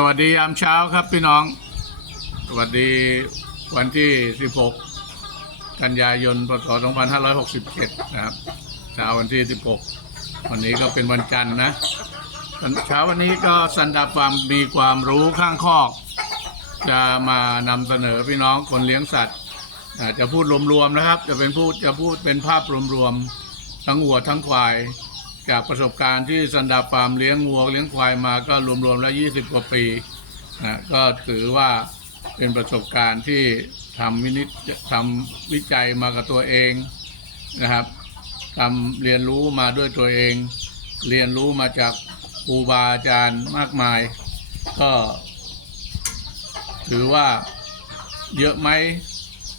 สวัสดียามเช้าครับพี่น้อง สวัสดีวันที่ 16 กันยายน พศ 2567 นะครับ เช้าวันที่ 16 วันนี้ก็เป็นวันจันทร์นะ เช้าวันนี้ก็สันดาฟาร์มมีความรู้ข้างคอก จะมานำเสนอพี่น้องคนเลี้ยงสัตว์อาจะพูดรวมๆนะครับ จะเป็นพูดจะพูดเป็นภาพรวมๆ ทั้งวัวทั้งควาย จากประสบการณ์ที่สันดาฟามเลี้ยงวัวเลี้ยงควายมาก็รวมๆแล้ว 20 กว่าปีนะก็ถือว่าเป็นประสบการณ์ที่ทำวินิจทำวิจัยมากับตัวเองนะครับทำเรียนรู้มาด้วยตัวเอง เรียนรู้มาจากครูบาอาจารย์มากมาย ก็ถือว่าเยอะไหม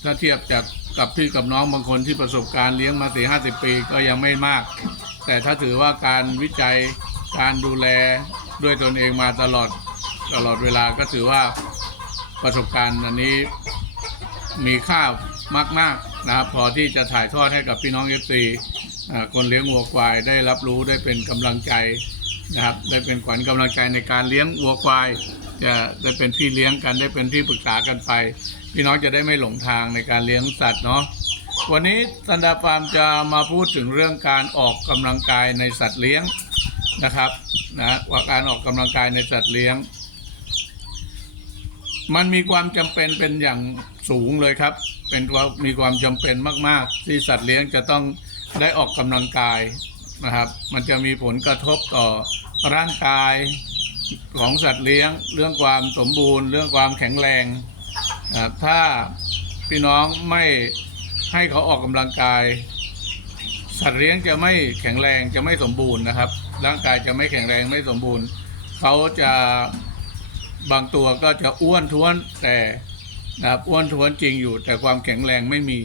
ถ้าเทียบจากกับพี่กับน้องบางคนที่ประสบการณ์เลี้ยงมาสี่ห้าสิบปีก็ยังไม่มาก แต่ถ้าถือว่าการวิจัยการดูแลด้วยตนเองมาตลอดตลอดเวลาก็ถือว่าประสบการณ์อันนี้มีค่ามากๆนะครับพอที่จะถ่ายทอดให้กับพี่น้องเอฟซีคนเลี้ยงวัวควายได้รับรู้ได้เป็นกำลังใจนะครับได้เป็นขวัญกำลังใจในการเลี้ยงวัวควาย จะได้เป็นพี่เลี้ยงกันได้เป็นที่ปรึกษากันไป พี่น้องจะได้ไม่หลงทางในการเลี้ยงสัตว์เนาะ วันนี้สันดาฟาร์มจะมาพูดถึงเรื่องการออกกำลังกายในสัตว์เลี้ยงนะครับนะว่าการออกกำลังกายในสัตว์เลี้ยง มันมีความจำเป็นเป็นอย่างสูงเลยครับ เป็นว่ามีความจำเป็นมาก ๆ ที่สัตว์เลี้ยงจะต้องได้ออกกำลังกายนะครับ มันจะมีผลกระทบต่อร่างกายของสัตว์เลี้ยง เรื่องความสมบูรณ์ เรื่องความแข็งแรง ถ้าพี่น้องไม่ ให้เขาออกกำลังกาย สัตว์เลี้ยงจะไม่แข็งแรงจะไม่สมบูรณ์นะครับ ร่างกายจะไม่แข็งแรงไม่สมบูรณ์ เขาจะบางตัวก็จะอ้วนท้วนแต่นะครับอ้วนท้วนจริงอยู่ แต่ความแข็งแรงไม่มี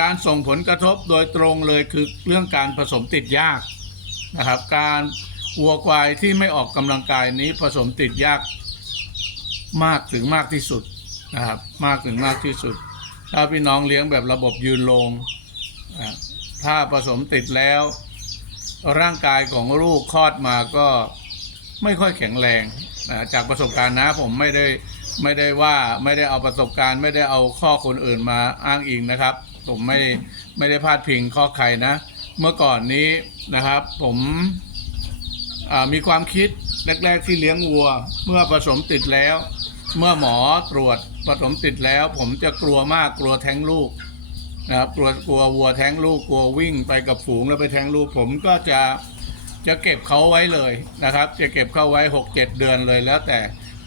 การส่งผลกระทบโดยตรงเลยคือเรื่องการผสมติดยากนะครับ การวัวควายที่ไม่ออกกำลังกายนี้ผสมติดยากมากถึงมากที่สุดนะครับ มากถึงมากที่สุด ถ้าพี่น้องเลี้ยงแบบระบบยืนลง ถ้าผสมติดแล้ว ร่างกายของลูกคลอดมาก็ไม่ค่อยแข็งแรงจากประสบการณ์นะผมไม่ได้ไม่ได้ว่าไม่ได้เอาประสบการณ์ ไม่ได้เอาข้อคนอื่นมาอ้างอิงนะครับ ผมไม่ไม่ได้พาดพิงข้อใครนะ เมื่อก่อนนี้นะครับ ผมมีความคิดแรก ๆ ที่เลี้ยงวัว เมื่อผสมติดแล้ว เมื่อหมอตรวจผสมติดแล้ว ผมจะกลัวมากกลัวแท้งลูกนะครับกลัวกลัววัวแท้งลูกกลัววิ่งไปกับฝูงแล้วไปแท้งลูก ผมก็จะจะเก็บเขาไว้เลยนะครับ จะเก็บเขาไว้หกเจ็ดเดือนเลยแล้วแต่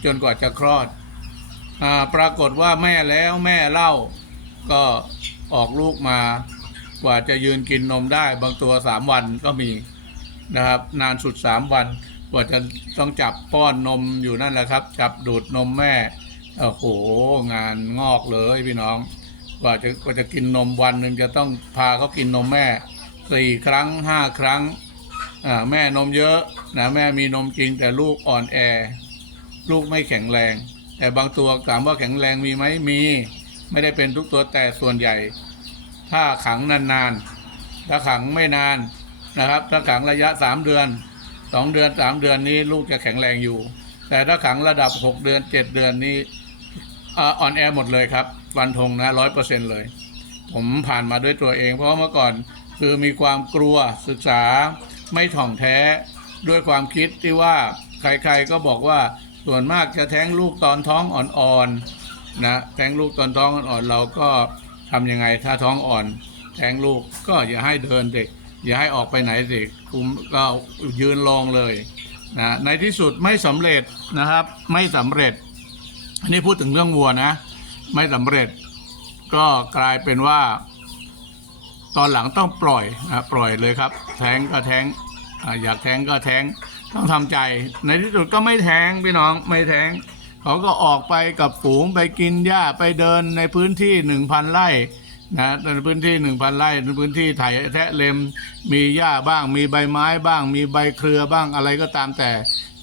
จนกว่าจะคลอดอาปรากฏว่าแม่แล้วแม่เล่าก็ออกลูกมากว่าจะยืนกินนมได้ บางตัวสามวันก็มีนะครับ นานสุดสามวัน กว่าจะต้องจับป้อนนมอยู่นั่นแหละครับ จับดูดนมแม่โอ้โหงานงอกเลยพี่น้อง กว่าจะกว่าจะกินนมวันหนึ่งจะต้องพาเขากินนมแม่สี่ครั้งห้าครั้งแม่นมเยอะนะแม่มีนมจริงแต่ลูกอ่อนแอ ลูกไม่แข็งแรง แต่บางตัวถามว่าแข็งแรงมีไหมมี ไม่ได้เป็นทุกตัวแต่ส่วนใหญ่ ถ้าขังนานๆถ้าขังไม่นานนะครับ ถ้าขังระยะสามเดือน สองเดือนสามเดือนนี้ลูกจะแข็งแรงอยู่ แต่ถ้าขังระดับหกเดือนเจ็ดเดือนนี้อ่อนแอหมดเลยครับฟันธงนะร้อยเปอร์เซ็นเลย ผมผ่านมาด้วยตัวเอง เพราะเมื่อก่อนคือมีความกลัวศึกษาไม่ถ่องแท้ด้วยความคิดที่ว่าใครๆก็บอกว่าส่วนมากจะแท้งลูกตอนท้องอ่อนๆนะแท้งลูกตอนท้องอ่อนๆเราก็ทำยังไงถ้าท้องอ่อน แท้งลูกก็อย่าให้เดินเด็ก อย่าให้ออกไปไหนเด็กคุมก็ยืนลงเลยนะในที่สุดไม่สำเร็จนะครับ ไม่สำเร็จ อันนี้พูดถึงเรื่องวัวนะ ไม่สำเร็จ ก็กลายเป็นว่า ตอนหลังต้องปล่อยนะปล่อยเลยครับ แทงก็แทงอยากแทงก็แทงต้องทำใจ ในที่สุดก็ไม่แทงพี่น้องไม่แทงเขาก็ออกไปกับฝูงไปกินหญ้าไปเดินในพื้นที่หนึ่งพันไร่ นะในพื้นที่หนึ่งพันไร่ในพื้นที่ไถแทะเลมมีหญ้าบ้าง มีใบไม้บ้าง มีใบเครือบ้างอะไรก็ตามแต่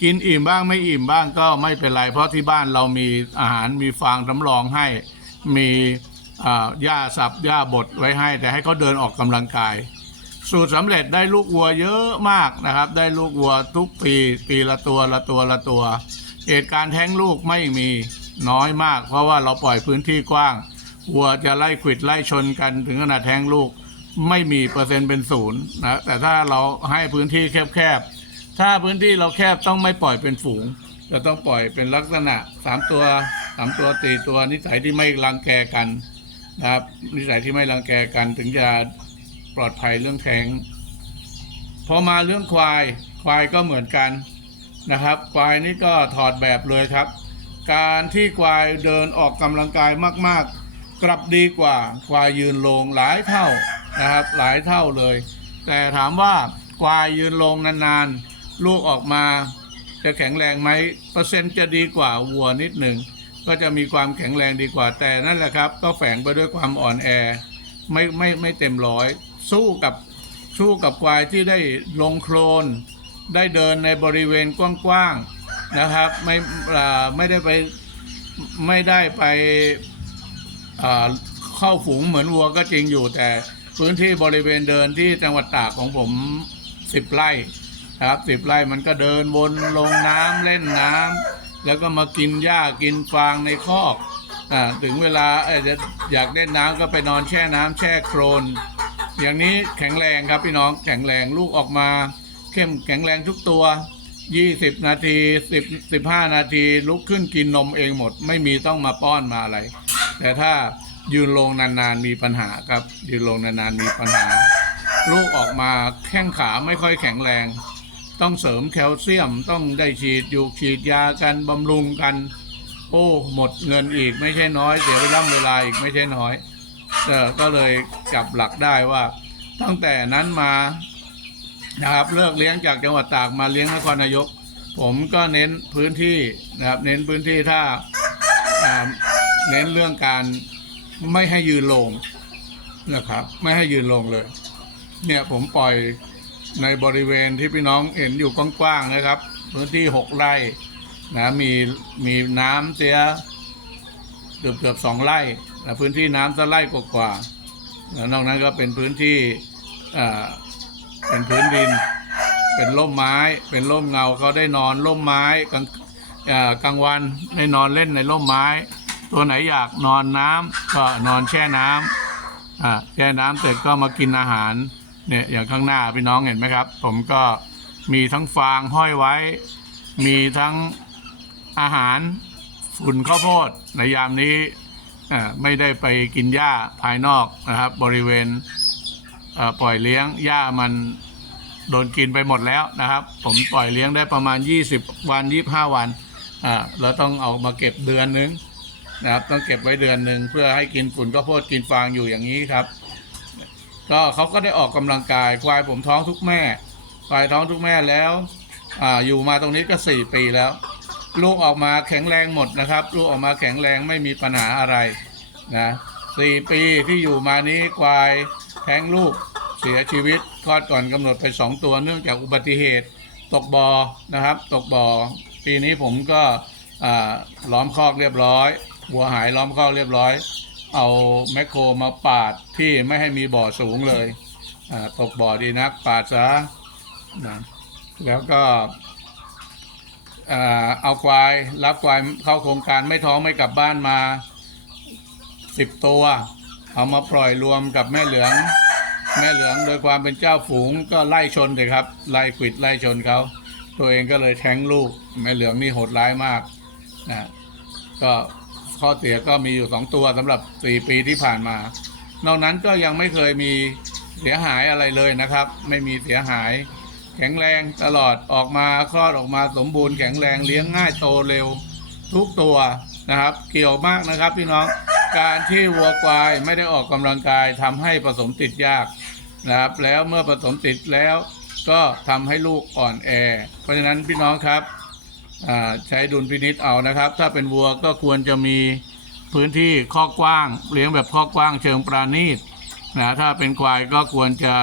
กินอิ่มบ้างไม่อิ่มบ้างก็ไม่เป็นไร เพราะที่บ้านเรามีอาหารมีฟางสำรองให้มีหญ้าสับหญ้าบดไว้ให้ แต่ให้เขาเดินออกกำลังกาย สูตรสำเร็จได้ลูกวัวเยอะมากนะครับ ได้ลูกวัวทุกปีปีละตัวละตัวละตัว เหตุการณ์แท้งลูกไม่มีน้อยมาก เพราะว่าเราปล่อยพื้นที่กว้าง วัวจะไล่ขิดไล่ชนกันถึงขนาดแท้งลูกไม่มีเปอร์เซ็นต์เป็นศูนย์นะแต่ถ้าเราให้พื้นที่แคบๆ ถ้าพื้นที่เราแคบต้องไม่ปล่อยเป็นฝูงจะต้องปล่อยเป็นลักษณะสามตัวสามตัวตีตัวนิสัยที่ไม่รังแกกันนะครับนิสัยที่ไม่รังแกกันถึงจะปลอดภัยเรื่องแท้งพอมาเรื่องควายควายก็เหมือนกันนะครับ ควายนี่ก็ถอดแบบเลยครับ การที่ควายเดินออกกำลังกายมาก ๆ กลับดีกว่าควายยืนลงหลายเท่านะครับหลายเท่าเลย แต่ถามว่าควายยืนลงนานๆ ลูกออกมา จะแข็งแรงไหมเปอร์เซ็นต์จะดีกว่าวัวนิดหนึ่งก็จะมีความแข็งแรงดีกว่าแต่นั่นแหละครับ ก็แฝงไปด้วยความอ่อนแอไม่ไม่ไม่เต็มร้อย สู้กับสู้กับควายที่ได้ลงโคลนได้เดินในบริเวณกว้างๆนะครับ ไม่ไม่ได้ไปไม่ได้ไป เข้าฝูงเหมือนวัวก็จริงอยู่ แต่พื้นที่บริเวณเดินที่จังหวัดตากของผมสิบไร่ครับสิบไร่มันก็เดินวนลงน้ำเล่นน้ำแล้วก็มากินหญ้ากินฟางในคอกอถึงเวลาเอ่อจะอยากเล่นน้ำก็ไปนอนแช่น้ำแช่โครนอย่างนี้แข็งแรงครับพี่น้องแข็งแรงลูกออกมา เข้มแข็งแรงทุกตัว 20 นาที 10 15 นาทีลุกขึ้นกินนมเองหมด ไม่มีต้องมาป้อนมาอะไร แต่ถ้ายืนลงนานๆมีปัญหาครับ ยืนลงนานๆมีปัญหา ลูกออกมาแข้งขาไม่ค่อยแข็งแรง ต้องเสริมแคลเซียมต้องได้ฉีดยูฉีดยากันบำรุงกัน โอ้หมดเงินอีกไม่ใช่น้อย เสียเวลาเวลาอีกไม่ใช่น้อยเออก็เลยจับหลักได้ว่า ตั้งแต่นั้นมานะครับเลิกเลี้ยงจากจังหวัดตากมาเลี้ยงนครนายก ผมก็เน้นพื้นที่นะครับ เน้นพื้นที่ถ้าอ่า เน้นเรื่องการไม่ให้ยืนลงนะครับ ไม่ให้ยืนลงเลย เนี่ยผมปล่อยในบริเวณที่พี่น้องเห็นอยู่กว้างๆนะครับพื้นที่หกไร่นะมีมีน้ำเสียเกือบเกือบสองไร่แต่พื้นที่น้ำจะไร่กว่าๆแล้วนอกนั้นก็เป็นพื้นที่อ่าเป็นพื้นดิน เป็นร่มไม้ เป็นร่มเงาเขาได้นอนร่มไม้กลางกลางวันได้นอนเล่นในร่มไม้ ตัวไหนอยากนอนน้ำก็นอนแช่น้ำอ่าแช่น้ำเสร็จก็มากินอาหารเนี่ยอย่างข้างหน้าพี่น้องเห็นไหมครับ ผมก็มีทั้งฟางห้อยไว้ มีทั้งอาหารฝุ่นข้าวโพดในยามนี้อ่ไม่ได้ไปกินหญ้าภายนอกนะครับ บริเวณปล่อยเลี้ยงหญ้ามันโดนกินไปหมดแล้วนะครับ ผมปล่อยเลี้ยงได้ประมาณ 20 วัน 25 วันอ่าแล้วต้องเอามาเก็บเดือนนึง นะครับต้องเก็บไว้เดือนหนึ่งเพื่อให้กินฝุ่นข้าวโพดกินฟางอยู่อย่างนี้ครับ ก็เขาก็ได้ออกกำลังกายควายผมท้องทุกแม่ควายท้องทุกแม่แล้วอ่าอยู่มาตรงนี้ก็สี่ปีแล้ว ลูกออกมาแข็งแรงหมดนะครับ ลูกออกมาแข็งแรงไม่มีปัญหาอะไรนะสี่ปีที่อยู่มานี้ควายแท้งลูกเสียชีวิตคลอดก่อนกำหนดไปสองตัวเนื่องจากอุบัติเหตุตกบอ่อนะครับ ตกบอ่อปีนี้ผมก็อ่าล้อมคอกเรียบร้อย วัวหายล้อมคอกเรียบร้อย เอาแมคโครมาปาดที่ไม่ให้มีบ่อสูงเลยตกบ่อดีนักปาดซะนะแล้วก็เอาควายรับควายเข้าโครงการไม่ท้องไม่กลับบ้านมาสิบตัว เอามาปล่อยรวมกับแม่เหลือง แม่เหลืองโดยความเป็นเจ้าฝูงก็ไล่ชนเลยครับ ไล่ขวิดไล่ชนเขา ตัวเองก็เลยแทงลูก แม่เหลืองนี่โหดร้ายมากนะก็ ข้อเสียก็มีอยู่สองตัวสำหรับสี่ปีที่ผ่านมา นอกนั้นก็ยังไม่เคยมีเสียหายอะไรเลยนะครับ ไม่มีเสียหาย แข็งแรงตลอดออกมาคลอดออกมาสมบูรณ์แข็งแรงเลี้ยงง่ายโตเร็วทุกตัวนะครับ เกี่ยวมากนะครับ พี่น้องการที่วัวควายไม่ได้ออกกำลังกายทำให้ผสมติดยากนะครับ แล้วเมื่อผสมติดแล้วก็ทำให้ลูกอ่อนแอ เพราะฉะนั้นพี่น้องครับ ใช้ดุลพินิษเอานะครับ ถ้าเป็นวัวก็ควรจะมีพื้นที่ข้อกว้าง เลี้ยงแบบข้อกว้างเชิงปราณีตนะถ้าเป็นควายก็ควรจะ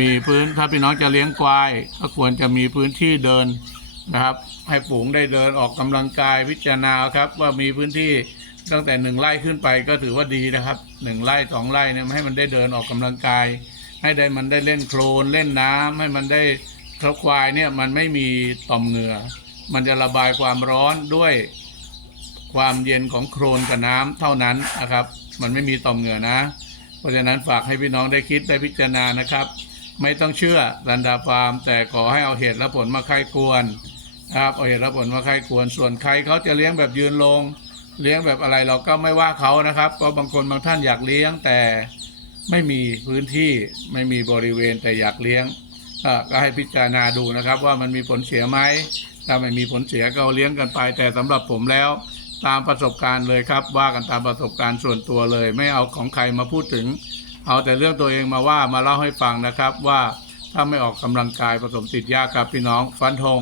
มีพื้น ถ้าพี่น้องจะเลี้ยงควาย ก็ควรจะมีพื้นที่เดินนะครับ ให้ฝูงได้เดินออกกำลังกายพิจารณาครับ ว่ามีพื้นที่ตั้งแต่หนึ่งไร่ขึ้นไปก็ถือว่าดีนะครับหนึ่งไร่สองไร่เนี่ยให้มันได้เดินออกกำลังกาย ให้ได้มันได้เล่นโคลนเล่นน้ำให้มันได้เพราะควายเนี่ยมันไม่มีต่อมเหงื่อ มันจะระบายความร้อนด้วยความเย็นของโคลนกับน้ำเท่านั้นนะครับ มันไม่มีต่อมเหงื่อนะ เพราะฉะนั้นฝากให้พี่น้องได้คิดได้พิจารณานะครับ ไม่ต้องเชื่อรันดาฟาร์ม แต่ขอให้เอาเหตุและผลมาไข้ควรนะครับเอาเหตุและผลมาไข้ควร ส่วนใครเขาจะเลี้ยงแบบยืนลง เลี้ยงแบบอะไรเราก็ไม่ว่าเขานะครับเพราะบางคนบางท่านอยากเลี้ยงแต่ไม่มีพื้นที่ไม่มีบริเวณแต่อยากเลี้ยงก็ให้พิจารณาดูนะครับว่ามันมีผลเสียไหม ถ้าไม่มีผลเสียก็เลี้ยงกันไป แต่สำหรับผมแล้ว ตามประสบการณ์เลยครับ ว่ากันตามประสบการณ์ส่วนตัวเลย ไม่เอาของใครมาพูดถึง เอาแต่เรื่องตัวเองมาว่ามาเล่าให้ฟังนะครับว่าถ้าไม่ออกกำลังกายผสมติดยากครับพี่น้องฟันธง